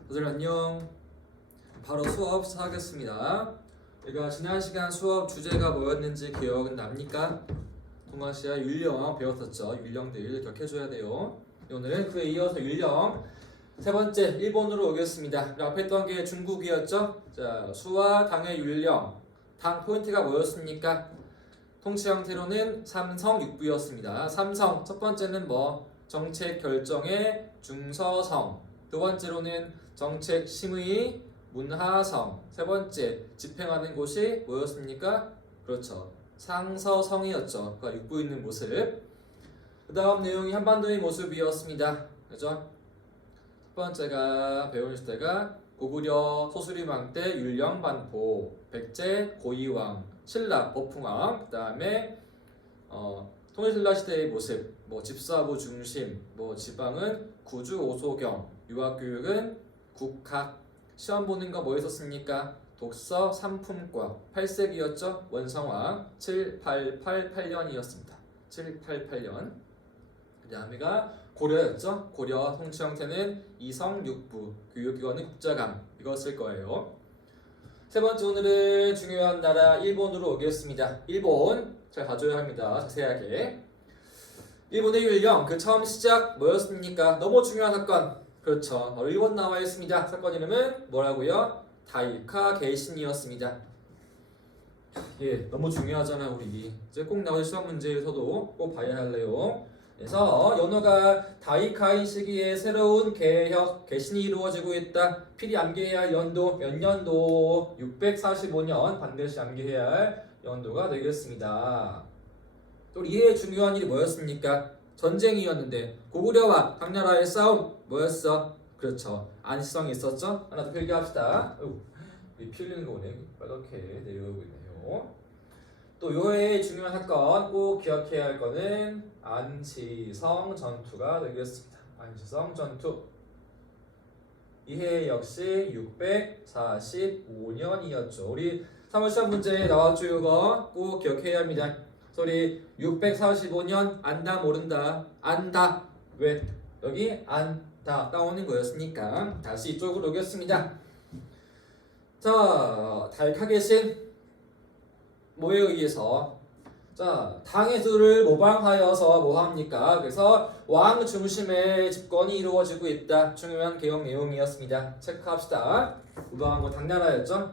다들 안녕. 바로 수업 시작하겠습니다. 우리가 지난 시간 수업 주제가 뭐였는지 기억은 납니까? 동아시아 율령 배웠었죠. 율령들 기억해줘야 돼요. 오늘은 그에 이어서 율령 세 번째 일본으로 오겠습니다. 우리 앞에 했던 게 중국이었죠. 자, 수와 당의 율령. 당 포인트가 뭐였습니까? 통치 형태로는 삼성육부였습니다. 삼성 첫 번째는 정책 결정의 중서성. 두 번째로는 정책 심의 문하성. 세 번째 집행하는 곳이 뭐였습니까? 그렇죠. 상서성이었죠. 그러니까 육부 있는 모습. 그 다음 내용이 한반도의 모습이었습니다. 그죠? 첫 번째가 배울 때가 고구려 소수림왕 때 율령 반포, 백제 고이왕, 신라 법흥왕, 그 다음에 통일신라 시대의 모습, 집사부 중심, 지방은 구주 오소경, 유아교육은 국학, 시험 보는 거 뭐 했었습니까? 독서 3품과 8세기였죠. 원성왕 788년이었습니다. 788년. 그 다음에가 고려였죠. 고려 통치 형태는 이성육부, 교육기관은 국자감, 이거 쓸 거예요. 세 번째 오늘은 중요한 나라 일본으로 오겠습니다. 일본 잘 봐줘야 합니다. 자세하게. 일본의 율령 그 처음 시작 뭐였습니까? 너무 중요한 사건. 그렇죠. 바로 일본 나와 있습니다. 사건 이름은 뭐라고요? 다이카 게이신이었습니다. 예, 너무 중요하잖아 우리. 이제 꼭 나올 시험 문제에서도 꼭 봐야 할래요. 그래서 연호가 다이카인 시기에 새로운 개혁, 개신이 이루어지고 있다. 필히 암기해야 할 연도 몇 년도? 645년 반드시 암기해야 할 연도가 되겠습니다. 또 이에 중요한 일이 뭐였습니까? 전쟁이었는데 고구려와 당나라의 싸움 뭐였어? 그렇죠. 안시성이 있었죠? 하나 더 필기합시다. 피 흘리는 거 오네. 빨갛게 내려오고 있네요. 또 요의 중요한 사건 꼭 기억해야 할 거는 안시성 전투가 되겠습니다. 안시성 전투. 이해 역시 645년이었죠. 우리 3월 시험 문제에 나왔죠. 이거 꼭 기억해야 합니다. 소리 645년 안다 모른다. 안다. 왜? 여기 안다 따오는 거였으니까 다시 이쪽으로 오겠습니다. 자, 다이카게신 뭐에 의해서 당의 수를 모방하여서 뭐합니까? 그래서 왕 중심의 집권이 이루어지고 있다. 중요한 개혁 내용이었습니다. 체크합시다. 모방한 건 당나라였죠.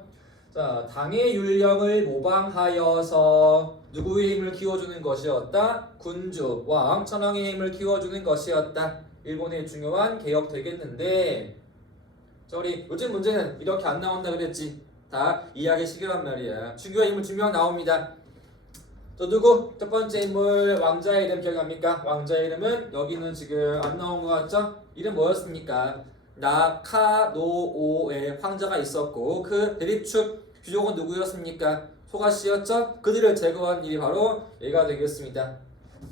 자, 당의 율령을 모방하여서 누구의 힘을 키워주는 것이었다? 군주, 왕, 천황의 힘을 키워주는 것이었다. 일본의 중요한 개혁 되겠는데 우리 요즘 문제는 이렇게 안 나온다 그랬지. 다 이해하기 쉽게란 말이야. 중요한 인물 2명 나옵니다. 또 누구? 첫 번째 인물 왕자의 이름 기억납니까? 왕자의 이름은 여기는 지금 안 나온 것 같죠? 이름 뭐였습니까? 나카노오의 황자가 있었고 그 대립축 귀족은 누구였습니까? 소가씨였죠? 그들을 제거한 일이 바로 얘가 되겠습니다.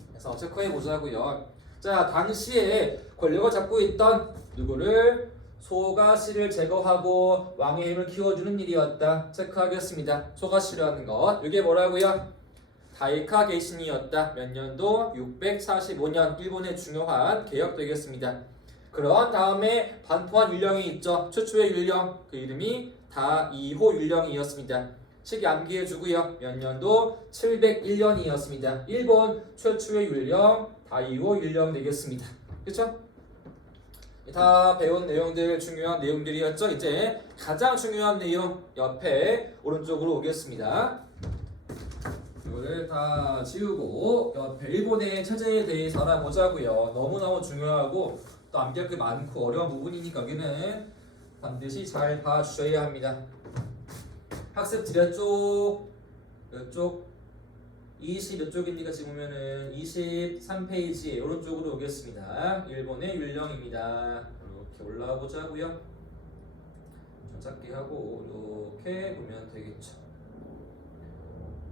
그래서 체크해 보자고요. 자, 당시에 권력을 잡고 있던 누구를? 소가씨를 제거하고 왕의 힘을 키워주는 일이었다. 체크하겠습니다. 소가씨라는 것. 이게 뭐라고요? 다이카 게이신이었다. 몇 년도? 645년. 일본의 중요한 개혁 되겠습니다. 그런 다음에 반포한 율령이 있죠. 최초의 율령. 그 이름이 다이호 율령이었습니다. 시기 암기해주고요. 몇 년도? 701년이었습니다. 일본 최초의 율령 다이호 율령 되겠습니다. 그렇죠? 다 배운 내용들 중요한 내용들이었죠. 이제 가장 중요한 내용 옆에 오른쪽으로 오겠습니다. 이거를 다 지우고 옆에 일본의 체제에 대해서 알아보자고요. 너무너무 중요하고 또 암기할 게 많고 어려운 부분이니까 여기는 반드시 잘 봐주셔야 합니다. 학습 드렸죠? 이쪽 20 몇 쪽입니까? 지금 보면은 23페이지 오른쪽으로 오겠습니다. 일본의 율령입니다. 이렇게 올라와 보자고요. 좀 작게 하고 이렇게 보면 되겠죠.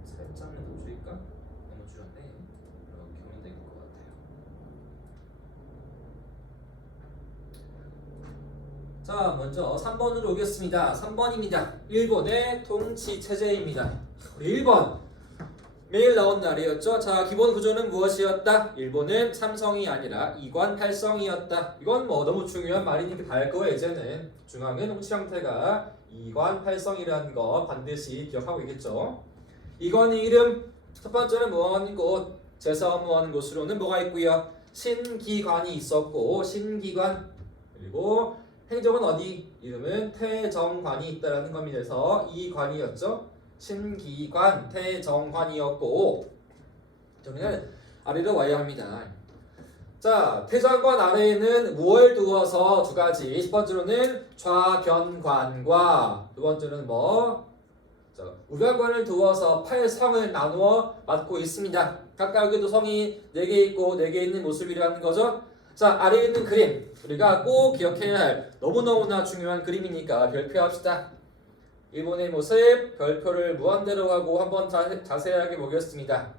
살짝만 더 줄일까? 너무 줄였네. 이렇게 하면 될 것 같아요. 자, 먼저 3번으로 오겠습니다. 3번입니다. 일본의 통치 체제입니다. 우리 1번 매일 나온 날이었죠. 자, 기본 구조는 무엇이었다? 일본은 삼성이 아니라 이관 팔성이었다. 이건 뭐 너무 중요한 말이니까 다 할 거예요. 이제는 중앙은 홍치 형태가 이관 팔성이라는 거 반드시 기억하고 있겠죠. 이관의 이름 첫 번째는 뭐하는 곳? 제사업무하는 곳으로는 뭐가 있고요? 신기관이 있었고 신기관 그리고 행정은 어디? 이름은 태정관이 있다라는 겁니다. 그래서 이 관이었죠. 신기관 태정관이었고 저는 아래로 와야 합니다. 자, 태정관 아래에는 무엇을 두어서 두 가지. 첫 번째로는 좌변관과 두 번째는 뭐? 자, 우변관을 두어서 8성을 나누어 맡고 있습니다. 각각 여기도 성이 4개 있고 4개 있는 모습이라는 거죠. 자, 아래에 있는 그림 우리가 꼭 기억해야 할 너무너무나 중요한 그림이니까 별표합시다. 일본의 모습 별표를 무한대로 하고 한번 자세하게 보겠습니다.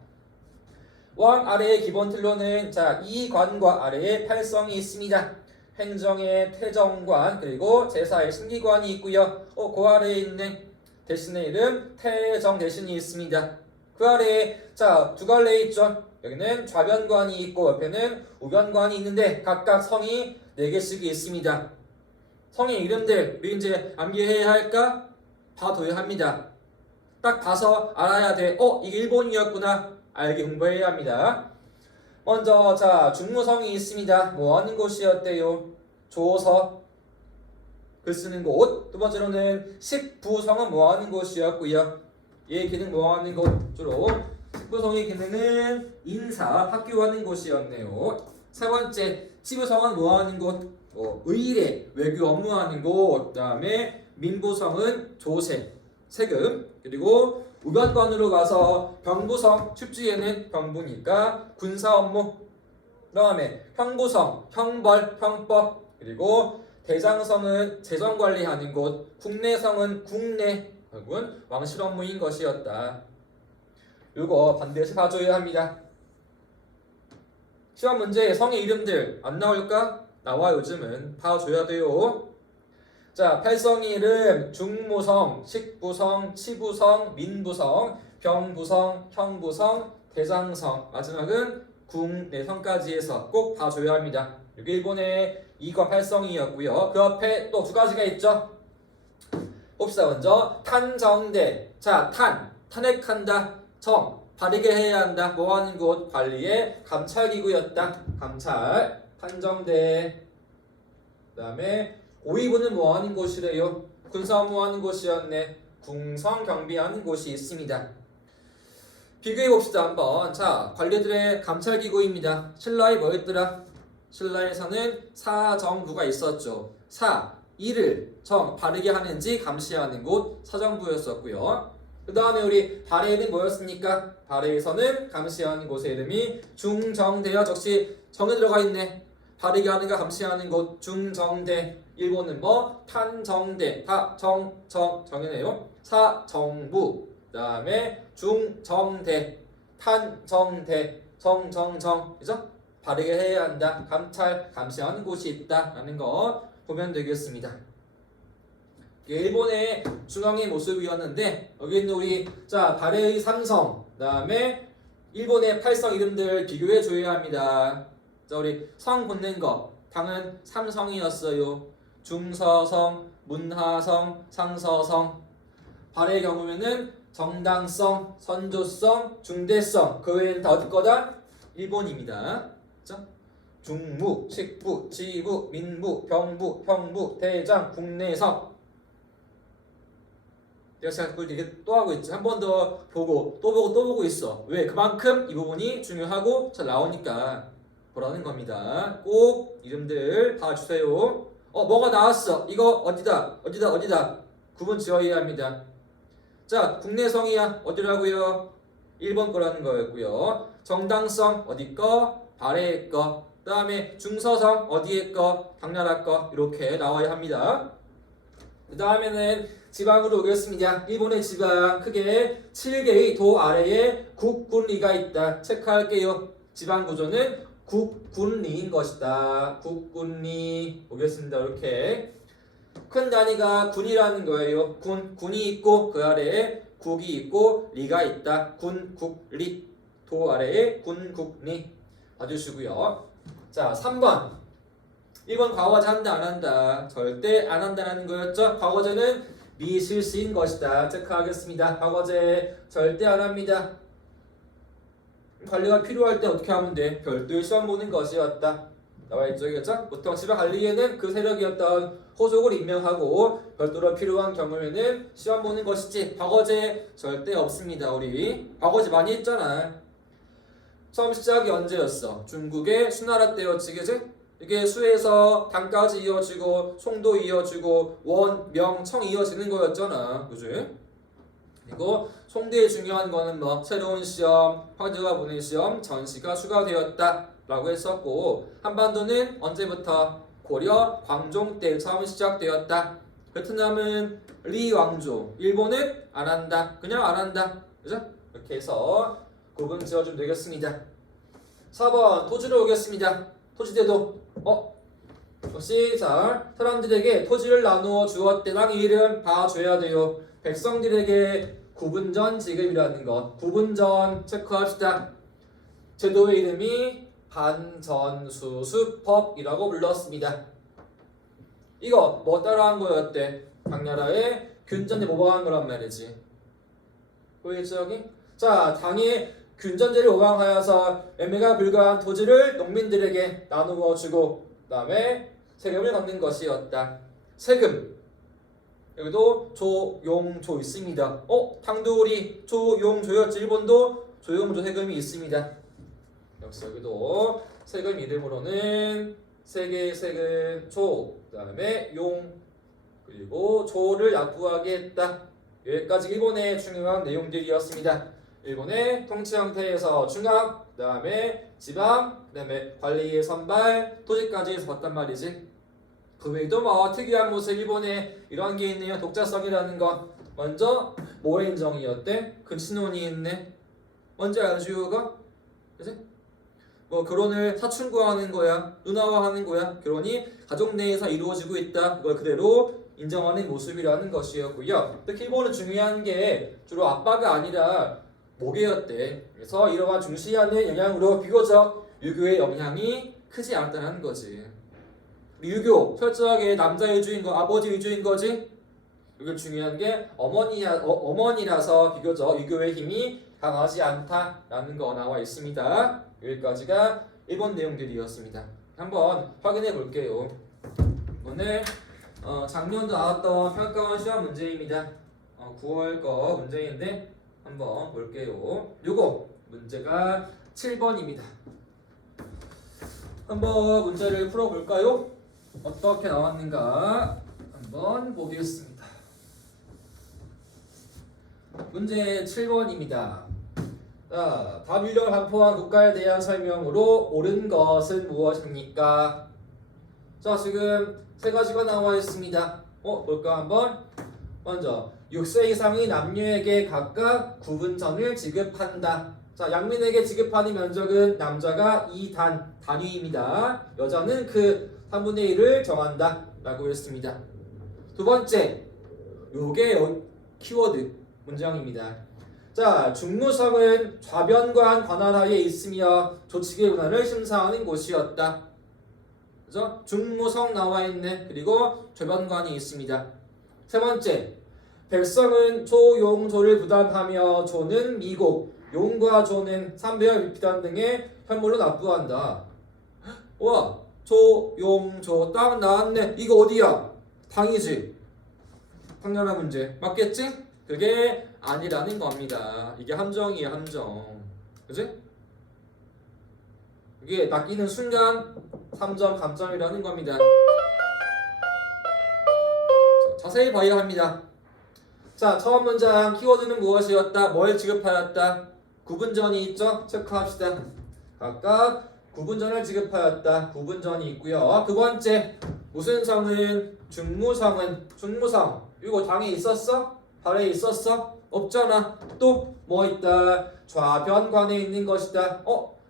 왕 아래의 기본 틀로는 자, 이 관과 아래에 8성이 있습니다. 행정의 태정관 그리고 제사의 신기관이 있고요. 그 아래에 있는 대신의 이름 태정 대신이 있습니다. 그 아래에 자, 두 갈래 있죠. 여기는 좌변관이 있고 옆에는 우변관이 있는데 각각 성이 4개씩이 있습니다. 성의 이름들 우리 이제 암기해야 할까? 봐둬야 합니다. 딱 봐서 알아야 돼. 이게 일본이었구나. 알게 공부해야 합니다. 먼저 자, 중무성이 있습니다. 뭐 하는 곳이었대요? 조서 글 쓰는 곳. 두 번째로는 식부성은 뭐 하는 곳이었고요. 얘 기능 뭐 하는 곳? 주로 식부성의 기능은 인사, 학교하는 곳이었네요. 세 번째, 치부성은 뭐 하는 곳? 의례, 외교 업무하는 곳. 그 다음에 민부성은 조세, 세금. 그리고 우변관으로 가서 병부성, 축지에는 병부니까 군사 업무. 그 다음에 형부성, 형벌, 형법. 그리고 대장성은 재정관리하는 곳. 국내성은 국내, 결국은 왕실 업무인 것이었다. 이거 반드시 봐줘야 합니다. 시험 문제에 성의 이름들 안 나올까? 나와 요즘은 봐줘야 돼요. 자, 팔성의 이름 중무성, 식부성, 치부성, 민부성, 병부성, 형부성, 대장성. 마지막은 국내성까지 해서 꼭 봐줘야 합니다. 여기 일본의 이과 팔성이었고요. 그 옆에 또 두 가지가 있죠. 봅시다. 먼저 탄정대. 자, 탄핵한다. 정, 바르게 해야 한다. 뭐하는 곳? 관리의 감찰기구였다. 감찰, 탄정대. 그 다음에 고위부는 뭐하는 곳이래요? 군사업무하는 곳이었네. 궁성 경비하는 곳이 있습니다. 비교해 봅시다 한번. 자, 관리들의 감찰기구입니다. 신라에 뭐였더라? 신라에서는 사정부가 있었죠. 일을 바르게 하는지 감시하는 곳 사정부였었고요. 그 다음에 우리 발해는 뭐였습니까? 발해에서는 감시하는 곳의 이름이 중정대여. 역시 정에 들어가 있네. 바르게 하는가 감시하는 곳 중정대. 일본은 뭐? 탄정대. 정이네요. 사정부. 그 다음에 중정대. 탄정대. 정정. 그죠? 바르게 해야 한다. 감찰, 감시하는 곳이 있다. 라는 거 보면 되겠습니다. 일본의 중앙의 모습이었는데 여기 있는 우리 자, 발해의 삼성, 그 다음에 일본의 8성 이름들 비교해 줘야 합니다. 자, 우리 성 붙는 거 당은 삼성이었어요. 중서성, 문하성, 상서성. 발해의 경우에는 정당성, 선조성, 중대성. 그 외에는 다 어디 거다? 일본입니다. 그렇죠? 중무, 식부, 지부, 민부, 병부, 형부, 대장, 국내성. 내가 자꾸 이게 또 하고 있지. 한 번 더 보고 또 보고 또 보고 있어. 왜? 그만큼 이 부분이 중요하고 잘 나오니까 보라는 겁니다. 꼭 이름들 봐주세요. 뭐가 나왔어? 이거 어디다? 구분 지어야 합니다. 자, 국내성이야. 어디라고요? 1번 거라는 거였고요. 정당성 어디 거? 발해의 거. 그 다음에 중서성 어디의 거? 당나라 거. 이렇게 나와야 합니다. 그 다음에는 지방으로 오겠습니다. 일본의 지방 크게 7개의 도 아래에 국군리가 있다. 체크할게요. 지방 구조는 국군리인 것이다. 국군리 보겠습니다. 이렇게 큰 단위가 군이라는 거예요. 군이 있고 그 아래에 국이 있고 리가 있다. 군, 국, 리. 도 아래에 군, 국, 리. 봐주시고요. 자, 3번. 1번 과거제 한다 안 한다. 절대 안 한다는 거였죠. 과거제는 미실시인 것이다. 체크하겠습니다. 과거제 절대 안 합니다. 관리가 필요할 때 어떻게 하면 돼? 별도의 시험 보는 것이었다. 나와 있죠, 그렇죠? 보통 지방 관리에는 그 세력이었던 호족을 임명하고 별도로 필요한 경우에는 시험 보는 것이지 과거제 절대 없습니다. 우리 과거제 많이 했잖아. 처음 시작이 언제였어? 중국의 수나라 때였지, 그지? 이게 수에서 단까지 이어지고 송도 이어지고 원, 명, 청 이어지는 거였잖아, 그지? 그리고 송대의 중요한 거는 뭐 새로운 시험, 황제가 보는 시험, 전시가 추가되었다 라고 했었고 한반도는 언제부터? 고려, 광종 때 처음 시작되었다. 베트남은 리 왕조, 일본은 안 한다. 그냥 안 한다. 그죠? 이렇게 해서 구분 지어주면 되겠습니다. 4번 토지로 오겠습니다. 토지대도 역시 자 사람들에게 토지를 나누어 주었대. 땅 이름 봐줘야 돼요. 백성들에게 구분전 지급이라는 것. 구분전 체크합시다. 제도의 이름이 반전수수법이라고 불렀습니다. 이거 뭐 따라한 거였대? 당나라의 균전에 모방한 거란 말이지. 보이죠 여기? 자, 당이 균전제를 모방하여서 매매가 불가한 토지를 농민들에게 나누어 주고 그 다음에 세금을 걷는 것이었다. 세금 여기도 조용조 있습니다. 당도리 조용조였지. 일본도 조용조 세금이 있습니다. 역시 여기도 세금 이름으로는 세계 세금 조, 그 다음에 용, 그리고 조를 납부하게 했다. 여기까지 일본의 중요한 내용들이었습니다. 일본의 통치 형태에서 중앙, 그 다음에 지방, 그 다음에 관리의 선발, 토지까지 봤단 말이지. 그 외에도 뭐 특이한 모습 일본에 이런 게 있네요. 독자성이라는 건 먼저 모해인정이었대. 근친혼이 있네. 뭔지 알지 이유가? 그치? 뭐 결혼을 사춘구하는 거야, 은하화하는 거야. 결혼이 가족 내에서 이루어지고 있다. 그걸 그대로 인정하는 모습이라는 것이었고요. 특히 일본은 중요한 게 주로 아빠가 아니라 모계였대. 그래서 이러한 중시하는 영향으로 비교적 유교의 영향이 크지 않았다는 거지. 유교 철저하게 남자 위주인 거, 아버지 위주인 거지. 이게 중요한 게 어머니라서 비교적 유교의 힘이 강하지 않다라는 거 나와 있습니다. 여기까지가 일본 내용들이었습니다. 한번 확인해 볼게요. 오늘 작년도 나왔던 평가원 시험 문제입니다. 9월 거 문제인데 한번 볼게요. 요거 문제가 7번입니다. 한번 문제를 풀어볼까요? 어떻게 나왔는가 한번 보겠습니다. 문제 7번입니다. 자, 답유령을 반포한 국가에 대한 설명으로 옳은 것은 무엇입니까? 자, 지금 세 가지가 나와 있습니다. 볼까 한번? 먼저 6세 이상의 남녀에게 각각 구분전을 지급한다. 자, 양민에게 지급하는 면적은 남자가 2단, 단위입니다. 여자는 그 3분의 1을 정한다 라고 했습니다. 두 번째, 요게 키워드 문장입니다. 자, 중무성은 좌변관 관할하에 있으며 조직의 문화를 심사하는 곳이었다. 그죠? 중무성 나와 있네. 그리고 좌변관이 있습니다. 세 번째, 백성은 조, 용, 조를 부담하며 조는 미곡, 용과 조는 삼배열 비단 등의 현물로 납부한다. 와, 조, 용, 조 딱 나왔네. 이거 어디야? 당이지. 당연한 문제 맞겠지? 그게 아니라는 겁니다. 이게 함정이에요, 함정. 그치? 이게 낚이는 순간 3점 감점이라는 겁니다. 자세히 봐야 합니다. 자, 처음 문장 키워드는 무엇이었다? 뭘 지급하였다? 구분전이 있죠? 체크합시다. 각각 구분전을 지급하였다. 구분전이 있고요. 두 번째, 무슨 성은? 중무성은? 중무성 이거 당에 있었어? 발에 있었어? 없잖아. 또 뭐 있다? 좌변관에 있는 것이다.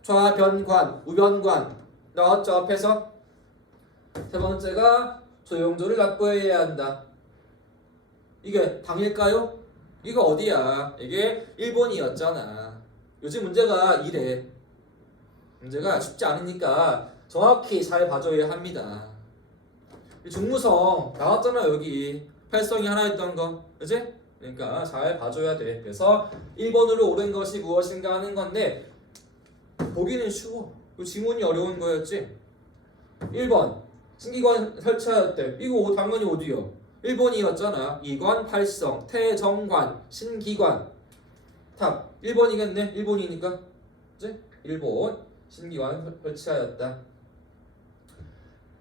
좌변관, 우변관 나왔죠 앞에서. 세 번째가 조용조를 납부해야 한다. 이게 당일까요? 이거 어디야? 이게 일본이었잖아. 요즘 문제가 이래. 문제가 쉽지 않으니까 정확히 잘 봐줘야 합니다. 중무성 나왔잖아. 여기 팔성이 하나 있던 거, 그치? 그러니까 잘 봐줘야 돼. 그래서 1번으로 옳은 것이 무엇인가 하는 건데 보기는 쉬워. 지문이 어려운 거였지. 1번 신기관 설치하였대. 이거 당연히 어디요? 1번이었잖아. 2관 팔성, 태정관, 신기관. 답 1번이겠네. 1번이니까. 그치? 1번 신기관 설치하였다.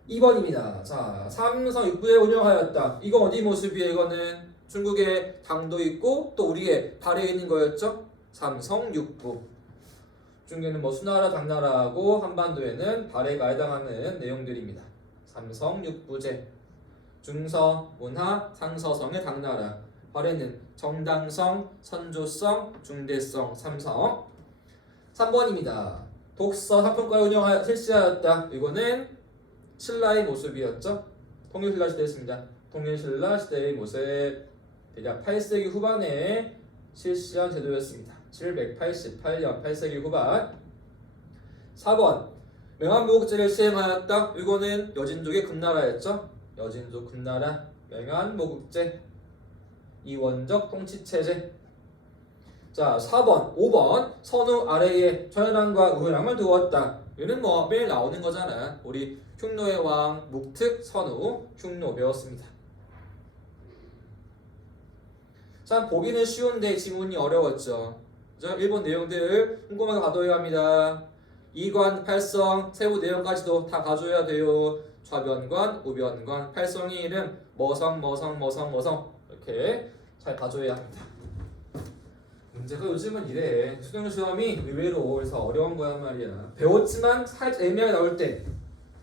2번입니다. 자, 삼성 6부에 운영하였다. 이거 어디 모습이에요? 이거는 중국에 당도 있고 또 우리의 발에 있는 거였죠? 삼성 6부. 중국에는 뭐 수나라, 당나라하고 한반도에는 발해가 해당하는 내용들입니다. 삼성 6부제. 중서, 문하, 상서성의 당나라. 발해는 정당성, 선조성, 중대성, 삼성. 3번입니다. 독서 상품권을 실시하였다. 이거는 신라의 모습이었죠. 통일신라 시대였습니다. 통일신라 시대의 모습. 대략 8세기 후반에 실시한 제도였습니다. 788년 8세기 후반. 4번 명한모국제를 시행하였다. 이거는 여진족의 금나라였죠. 여진족 금나라 명한모국제. 이원적 통치체제. 자, 4번 5번 선우 아래에 천연왕과 우효왕을 두었다. 이는 뭐 매일 나오는 거잖아. 우리 흉노의 왕 묵특 선우 흉노 배웠습니다. 참 보기는 쉬운데 지문이 어려웠죠. 자, 일본 내용들을 꼼꼼하게 가둬야 합니다. 2관, 팔성, 세부 내용까지도 다 가져야 돼요. 좌변관, 우변관, 팔성의 이름, 머성, 이렇게 잘 가져야 합니다. 문제가 요즘은 이래. 수능 시험이 의외로 그래서 어려운 거란 말이야. 배웠지만 살짝 애매하게 나올 때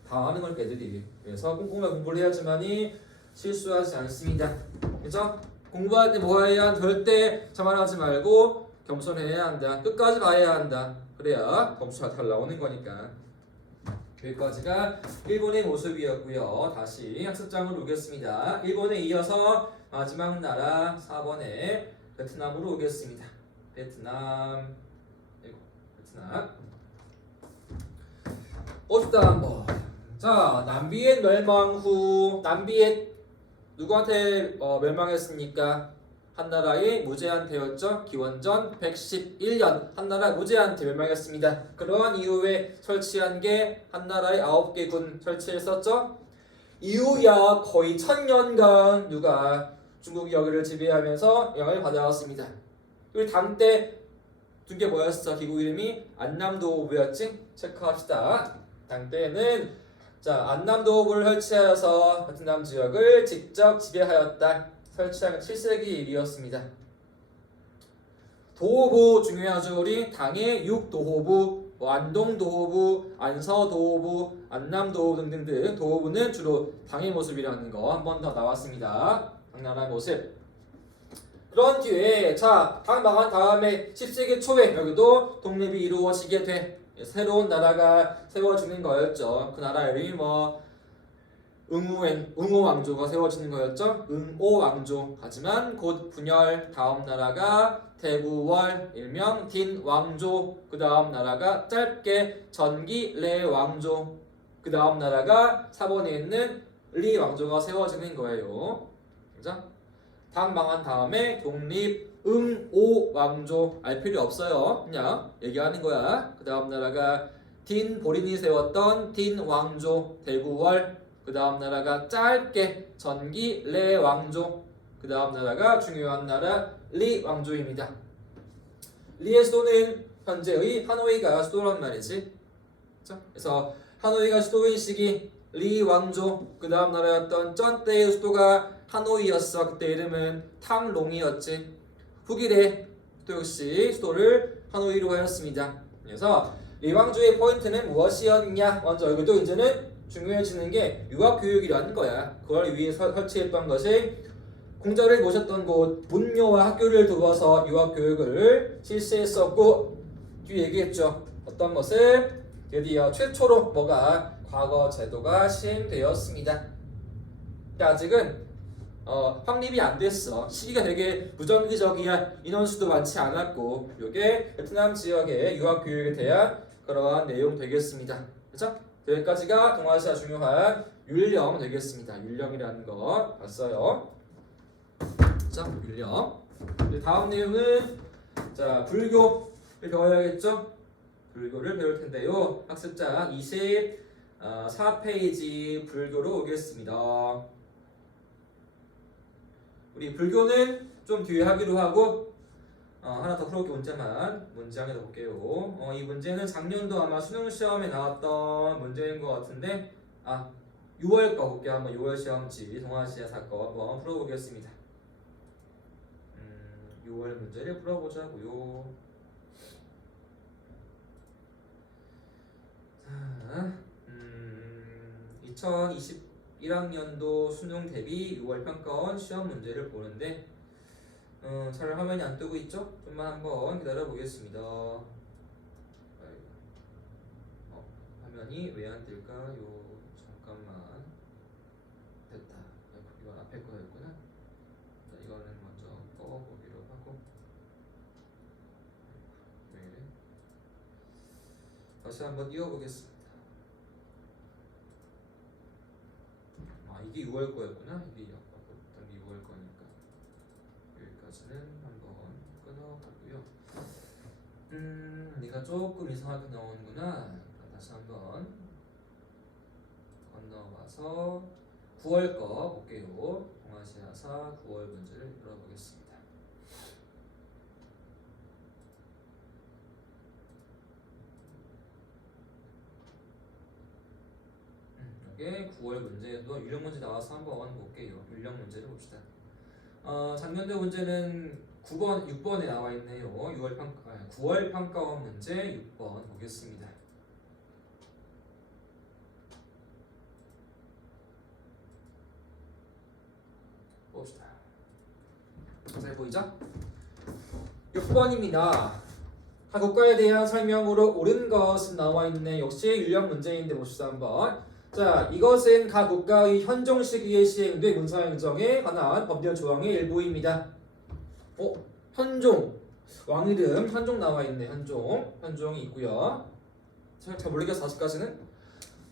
당하는 걸 애들이. 그래서 꼼꼼하게 공부를 해야지만이 실수하지 않습니다. 그죠? 공부할 때 뭐 해야 한다? 절대 자만하지 말고 겸손해야 한다. 끝까지 봐야 한다. 그래야 점수가 잘 나오는 거니까. 여기까지가 일본의 모습이었고요. 다시 학습장으로 오겠습니다. 일본에 이어서 마지막 나라 4번에 베트남으로 오겠습니다. 베트남. 봅시다 한번. 자, 남비엣 멸망 후 남비엣 누구한테 멸망했습니까? 한나라의 무제한테였죠. 기원전 111년 한나라 무제한테 멸망했습니다. 그러한 이후에 설치한 게 한나라의 9개 군 설치했었죠. 이후야 거의 1000년간 누가 중국 여기를 지배하면서 영향을 받아왔습니다. 우리 당 때 둔 게 뭐였어? 기구 이름이 안남도호부였지? 체크합시다. 당 때는 자, 안남도호부를 설치하여서 베트남 지역을 직접 지배하였다. 설치한 7세기 일이었습니다. 도호부 중요하죠. 우리 당의 6도호부, 안동도호부, 안서도호부, 안남도호부 등등 도호부는 주로 당의 모습이라는 거 한 번 더 나왔습니다. 당나라의 모습. 그런 뒤에 자, 당 망한 다음에 10세기 초에 여기도 독립이 이루어지게 돼 새로운 나라가 세워지는 거였죠. 그 나라 이름이 뭐 응오왕조가 세워지는 거였죠. 응오왕조. 하지만 곧 분열. 다음 나라가 대구월 일명 딘왕조. 그 다음 나라가 짧게 전기래왕조. 그 다음 나라가 4번에 있는 리왕조가 세워지는 거예요. 그죠? 당 망한 다음에 독립 응오왕조. 알 필요 없어요. 그냥 얘기하는 거야. 그 다음 나라가 딘보린이 세웠던 딘왕조. 대구월. 그 다음 나라가 짧게 전기래왕조. 그 다음 나라가 중요한 나라 리왕조입니다. 리의 수도는 현재의 하노이가 수도란 말이지. 그래서 하노이가 수도인 시기 리왕조. 그 다음 나라였던 쩐때의 수도가 하노이였어. 그때 이름은 탕롱이었지. 후기래 또 역시 수도를 하노이로 하였습니다. 그래서 리왕조의 포인트는 무엇이었냐? 먼저 여기도 이제는 중요해지는 게 유학교육이라는 거야. 그걸 위해서 설치했던 것이 공자를 모셨던 곳 문묘와 학교를 두어서 유학교육을 실시했었고 뒤에 얘기했죠. 어떤 것을 드디어 최초로 뭐가 과거 제도가 시행되었습니다. 아직은 확립이 안 됐어. 시기가 되게 부정기적이야. 인원수도 많지 않았고, 이게 베트남 지역의 유학 교육에 대한 그러한 내용 되겠습니다. 그렇죠? 여기까지가 동아시아 중요한 율령 되겠습니다. 율령이라는 거 봤어요. 자, 율령. 다음 내용은 자 불교를 배워야겠죠? 불교를 배울 텐데요. 학습자 24페이지 불교로 오겠습니다. 우리 불교는 좀 뒤에 하기로 하고 하나 더 풀어볼게 문제 하나 더 볼게요. 이 문제는 작년도 아마 수능 시험에 나왔던 문제인 것 같은데 6월 거 볼게요. 한번 6월 시험지 동아시아 사건 한번 풀어보겠습니다. 6월 문제를 풀어보자고요. 자, 2021학년도 수능 대비 6월 평가원 시험 문제를 보는데 잘 화면이 안 뜨고 있죠? 좀만 한번 기다려 보겠습니다. 화면이 왜 안 뜰까요? 잠깐만. 됐다. 이건 앞에 거였구나. 자, 이거는 먼저 꺼보기로 하고. 네. 다시 한번 띄워보겠습니다. 이게 6월 거였구나. 이게 6월 거니까 여기까지는 한번 끊어보고요. 네가 조금 이상하게 나오는구나. 다시 한번 건너와서 9월 거 볼게요. 동아시아사 9월 문제를 풀어보겠습니다. 이게 9월 문제도 유령 문제 나와서 한번 볼게요. 유령 문제를 봅시다. 작년도 문제는 6번에 나와 있네요. 9월 평가원 문제 6번 보겠습니다. 봅시다. 잘 보이죠? 6번입니다. 각 국가에 대한 설명으로 옳은 것은 나와 있네. 역시 유령 문제인데 봅시다 한번. 자, 이것은 각 국가의 현종 시기에 시행된 문서행정에 관한 법률 조항의 일부입니다. 현종 왕 이름 현종 나와 있네. 현종이 있고요. 잘 모르겠어 아직까지는.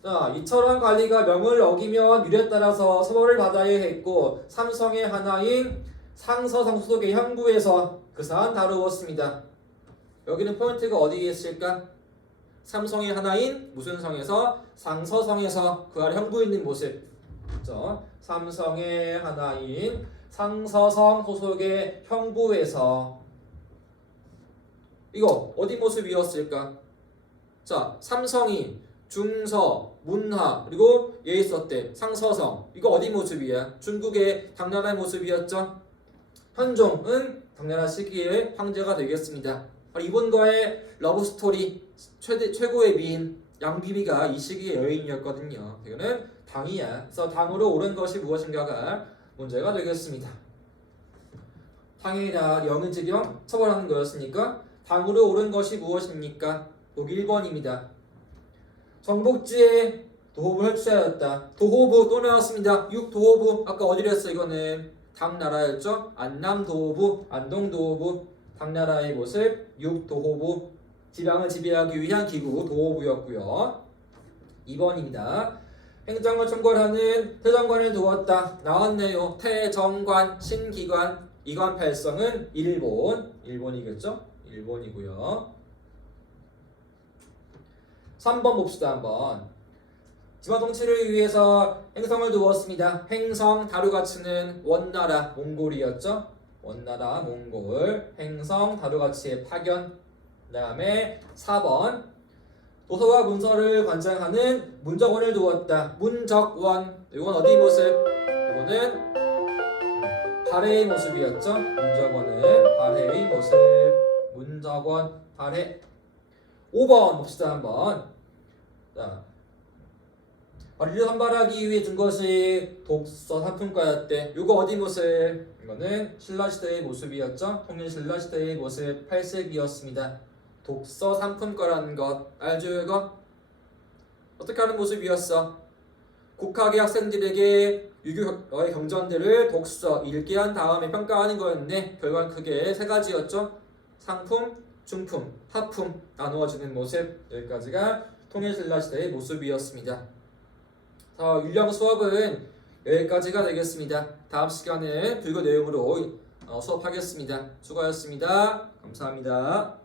자, 이처럼 관리가 명을 어기면 율에 따라서 처벌을 받아야 했고 삼성의 하나인 상서성 소속의 형부에서 그 사안 다루었습니다. 여기는 포인트가 어디에 있을까? 삼성의 하나인 무슨 성에서 상서성에서 그 아래 형부 있는 모습. 그렇죠? 삼성의 하나인 상서성 소속의 형부에서 이거 어디 모습이었을까? 자, 삼성이 중서, 문하 그리고 얘 있었대. 상서성 이거 어디 모습이야? 중국의 당나라의 모습이었죠? 현종은 당나라 시기의 황제가 되겠습니다. 이분과의 러브스토리 최고의 미인 양비비가 이 시기의 여인이었거든요. 이거는 당이야. 그래서 당으로 옳은 것이 무엇인가가 문제가 되겠습니다. 당이나 영의지령 처벌하는 거였으니까 당으로 옳은 것이 무엇입니까? 보기 1번입니다. 정복지에 도호부를 취하였다. 도호부 또 나왔습니다. 6도호부 아까 어디로 했어? 이거는 당나라였죠? 안남도호부, 안동도호부 당나라의 모습 6도호부 지방을 지배하기 위한 기구 도호부였고요. 2번입니다. 행정을 총괄하는 태정관을 두었다. 나왔네요. 태정관, 신기관, 이관 팔성은 일본이겠죠? 일본이고요. 3번 봅시다 한번. 지방 통치를 위해서 행성을 두었습니다. 행성 다루가츠는 원나라 몽골이었죠? 원나라 몽골 행성 다루가치의 파견. 그 다음에 4번 도서와 문서를 관장하는 문적원을 두었다. 문적원 이건 어디 모습? 이거는 발해의 모습이었죠. 문적원은 발해의 모습. 문적원 발해. 5번 봅시다 한번. 자, 관리를 선발하기 위해 준 것이 독서 상품과였대. 이거 어디 모습? 이거는 신라시대의 모습이었죠. 통일 신라시대의 모습 8세기였습니다. 독서 상품과라는 것 알죠? 이거 어떻게 하는 모습이었어? 국학의 학생들에게 유교의 경전들을 독서, 읽게 한 다음에 평가하는 거였는데 결과는 크게 세 가지였죠. 상품, 중품, 하품 나누어지는 모습. 여기까지가 통일신라시대의 모습이었습니다. 자, 윤령 수업은 여기까지가 되겠습니다. 다음 시간에 불교 내용으로 수업하겠습니다. 수고하셨습니다. 감사합니다.